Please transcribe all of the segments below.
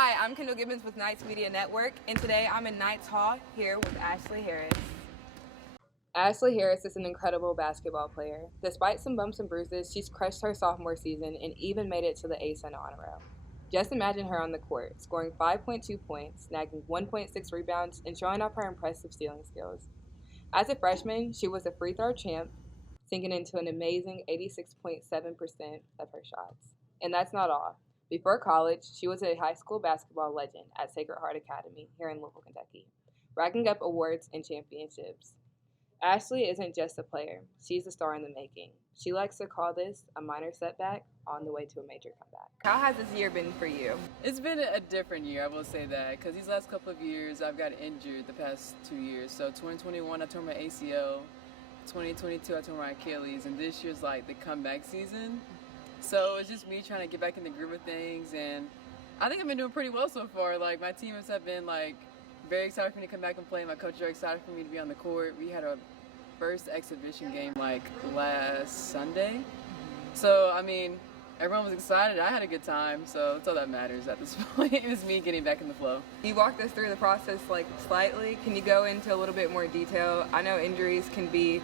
Hi, I'm Kendall Gibbons with Knights Media Network, and today I'm in Knights Hall here with Ashlee Harris. Ashlee Harris is an incredible basketball player. Despite some bumps and bruises, she's crushed her sophomore season and even made it to the ASUN honor roll. Just imagine her on the court, scoring 5.2 points, snagging 1.6 rebounds, and showing off her impressive stealing skills. As a freshman, she was a free throw champ, sinking into an amazing 86.7% of her shots. And that's not all. Before college, she was a high school basketball legend at Sacred Heart Academy here in Louisville, Kentucky, racking up awards and championships. Ashlee isn't just a player, she's a star in the making. She likes to call this a minor setback on the way to a major comeback. How has this year been for you? It's been a different year, I will say that, because these last couple of years I've got injured the past 2 years. So 2021 I tore my ACL, 2022 I tore my Achilles, and this year's like the comeback season. So it's just me trying to get back in the groove of things, and I think I've been doing pretty well so far. Like, my teammates have been like very excited for me to come back and play. My coaches are excited for me to be on the court. We had our first exhibition game like last Sunday. So I mean, everyone was excited. I had a good time, so that's all that matters at this point. It was me getting back in the flow. You walked us through the process like slightly. Can you go into a little bit more detail? I know injuries can be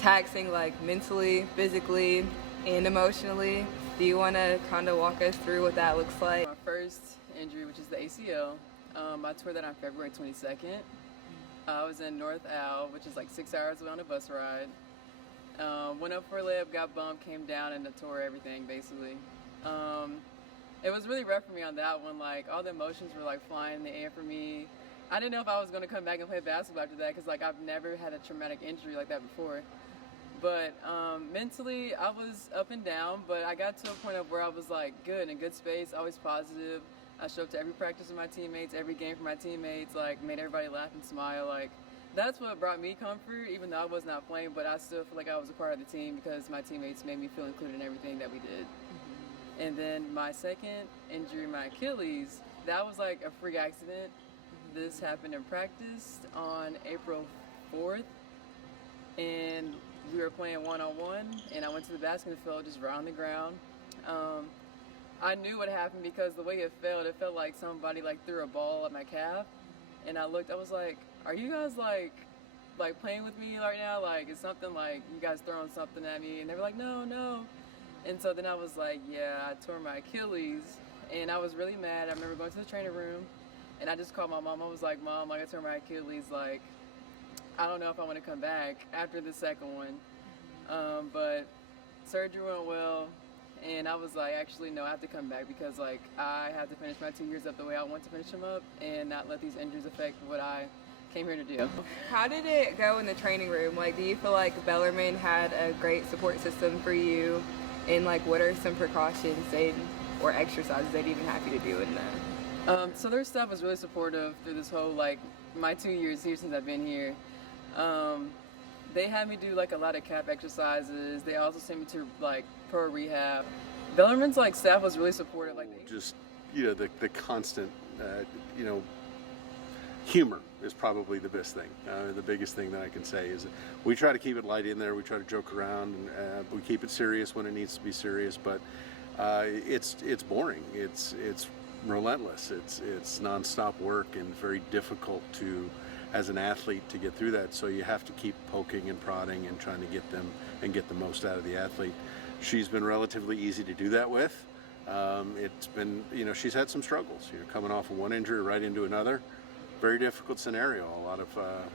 taxing like mentally, physically, and emotionally. Do you want to kind of walk us through what that looks like? My first injury, which is the ACL, I tore that on February 22nd. I was in North Al, which is like 6 hours away on a bus ride. Went up for a layup, got bumped, came down, and tore everything basically. It was really rough for me on that one. Like, all the emotions were like flying in the air for me. I didn't know if I was going to come back and play basketball after that, because like I've never had a traumatic injury like that before. But mentally, I was up and down, but I got to a point of where I was like good, in good space, always positive. I showed up to every practice with my teammates, every game for my teammates, like made everybody laugh and smile. Like, that's what brought me comfort, even though I was not playing, but I still feel like I was a part of the team because my teammates made me feel included in everything that we did. And then my second injury, my Achilles, that was like a freak accident. This happened in practice on April 4th, and we were playing one-on-one, and I went to the basketball field just right on the ground. I knew what happened because the way it felt like somebody like threw a ball at my calf, and I looked, I was like, are you guys like playing with me right now? Like, is something like you guys throwing something at me? And they were like, no. And so then I was like, yeah, I tore my Achilles, and I was really mad. I remember going to the training room, and I just called my mom. I was like, Mom, like, I tore my Achilles, like, I don't know if I want to come back after the second one. But surgery went well, and I was like, actually, no, I have to come back because, like, I have to finish my 2 years up the way I want to finish them up and not let these injuries affect what I came here to do. How did it go in the training room? Like, do you feel like Bellarmine had a great support system for you? And, like, what are some precautions or exercises they'd even have you to do in that? So their staff was really supportive through this whole, like, my 2 years here since I've been here. They had me do like a lot of cap exercises. They also sent me to like pro rehab. Bellarmine's like staff was really supportive. Like, just, you know, the constant, humor is probably the best thing. The biggest thing that I can say is that we try to keep it light in there. We try to joke around, and we keep it serious when it needs to be serious. But it's boring. It's relentless. It's nonstop work and very difficult to, as an athlete, to get through that. So you have to keep poking and prodding and trying to get them and get the most out of the athlete. She's been relatively easy to do that with. It's been, she's had some struggles, coming off of one injury right into another. Very difficult scenario. A lot of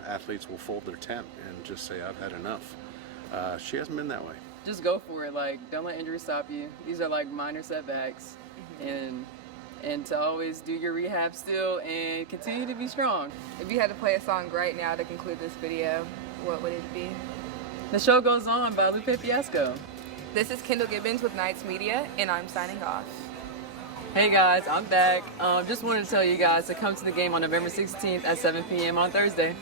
athletes will fold their tent and just say, I've had enough. She hasn't been that way. Just go for it. Like, don't let injuries stop you. These are like minor setbacks. And to always do your rehab still and continue to be strong. If you had to play a song right now to conclude this video, what would it be? The Show Goes On by Lupe Fiasco. This is Kendall Gibbons with Knights Media, and I'm signing off. Hey guys, I'm back. Just wanted to tell you guys to come to the game on November 16th at 7 p.m. on Thursday.